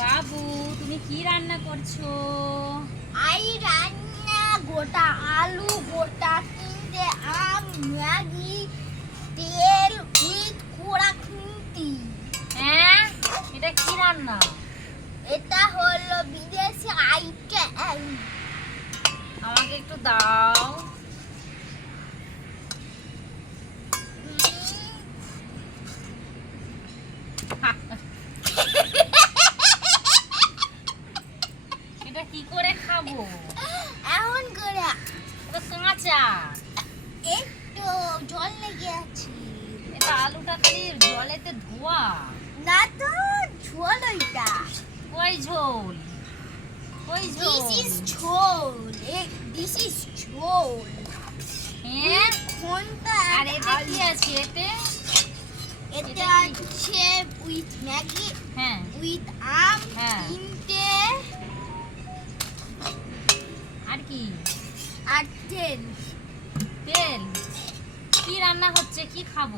বাবু তুমি কি রান্না করছ? আই রান্না গোটা আলু গোটা তিনটে আম ম্যাগি তেল উইথ কোড়া খুন্তি। হ্যাঁ? এটা কি রান্না? এটা হলো বিদেশি আইটেম আমাকে একটু দাও কি করে খাব এমন করে এটা কাঁচা একটু জল লেগে আছে। এটা আলুটা খালি জলেতে ধোয়া। না তো ঝোল ওইটা। ওই ঝোল? ওই দিস ঝোল? ইজ ঝোল দিস ইজ ঝোল। হ্যাঁ? কোনটা? আর এতে কি আছে এতে? এতে? আছে উইথ ম্যাগি হ্যাঁ। উইথ আম হ্যাঁ। তিনটে। আর তেল। তেল। কি রান্না হচ্ছে কি খাব?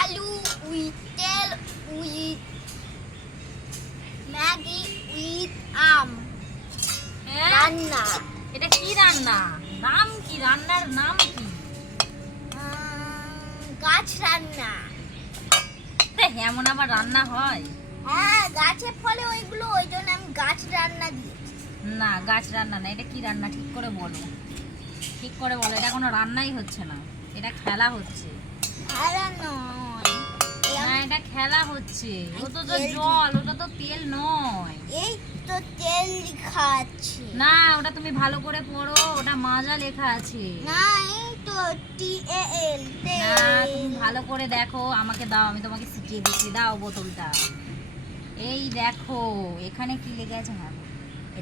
আলু উইথ তেল উইথ ম্যাগি উইথ আম। হ্যাঁ? রান্না। এটা কি রান্না? নাম কি? রান্নার নাম কি? গাছ রান্না। এমন আবার রান্না হয়? হ্যাঁ গাছের ফলে ওই গাছ রান্না না এটা কি রান্না? ঠিক করে বলো। ঠিক করে বলো এটা কোনো রান্নাই হচ্ছে না। এটা খেলা হচ্ছে। না এটা খেলা হচ্ছে। ও তো জল ওটা তো তেল নয়। এই তো তেল লেখা আছে না ওটা তুমি ভালো করে পড়ো ওটা মাজা লেখা আছে। না এই তো টি এ এল না তুমি ভালো করে দেখো আমাকে দাও আমি তোমাকে শিখিয়ে দিচ্ছি। দাও বোতলটা। এই দেখো এখানে কি লেগে আছে? এ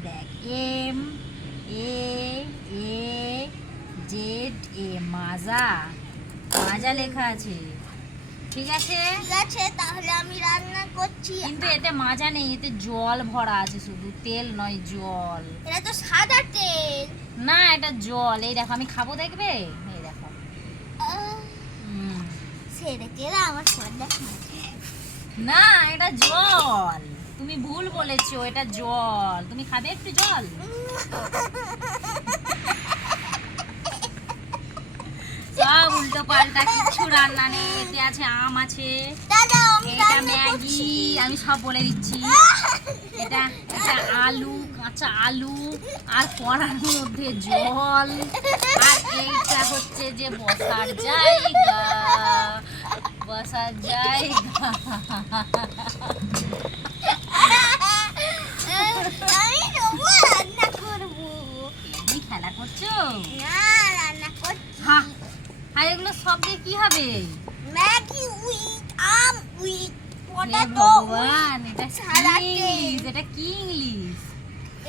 দেখ এম এ এ জেড এ মাজা। মাজা লেখা আছে। ঠিক আছে? ঠিক আছে তাহলে আমি রান্না করছি। কিন্তু এতে মাজা নেই এতে জল ভরা আছে শুধু। তেল নয় জল। এটা তো সাদা তেল। না এটা জল। এই দেখো আমি খাব দেখবে? এই দেখো। সেরে তেল আমার না এটা জল। তুমি ভুল বলেছ, এটা জল। তুমি খাবে একটু জল? সব উল্টো পাল্টা, কিচ্ছু রান্না নেই, এতে আছে আম আছে, এটা ম্যাগি, আমি সব বলে দিচ্ছি। এটা এটা আলু, কাঁচা আলু, আর কড়ার মধ্যে জল, আর এইটা হচ্ছে যে বসার জায়গা বসার জায়গা। আমি রান্না করব এমনি খেলা করছ? না রান্না করছি হ্যাঁ। আর এগুলো সব দিয়ে কি হবে? ম্যাগি উইথ আম উইথ পটাটো ভগবান এটা কি ইংলিশ? এটা কি ইংলিশ?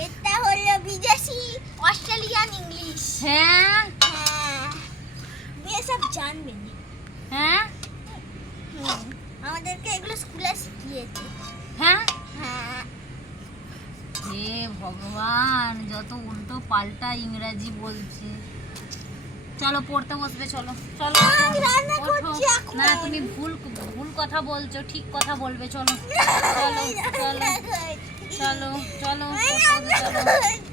এটা হলো বিদেশি অস্ট্রেলিয়ান ইংলিশ হ্যাঁ। হ্যাঁ। সব জানবেন হ্যাঁ আমাদেরকে এগুলো স্কুলে শিখিয়েছে। হ্যাঁ। হ্যাঁ। হে ভগবান যত উল্টো পাল্টা ইংরাজি বলছে। চলো পড়তে বসবে চলো চলো না, তুমি ভুল ভুল কথা বলছো ঠিক কথা বলবে চলো চলো চলো চলো চলো চলো।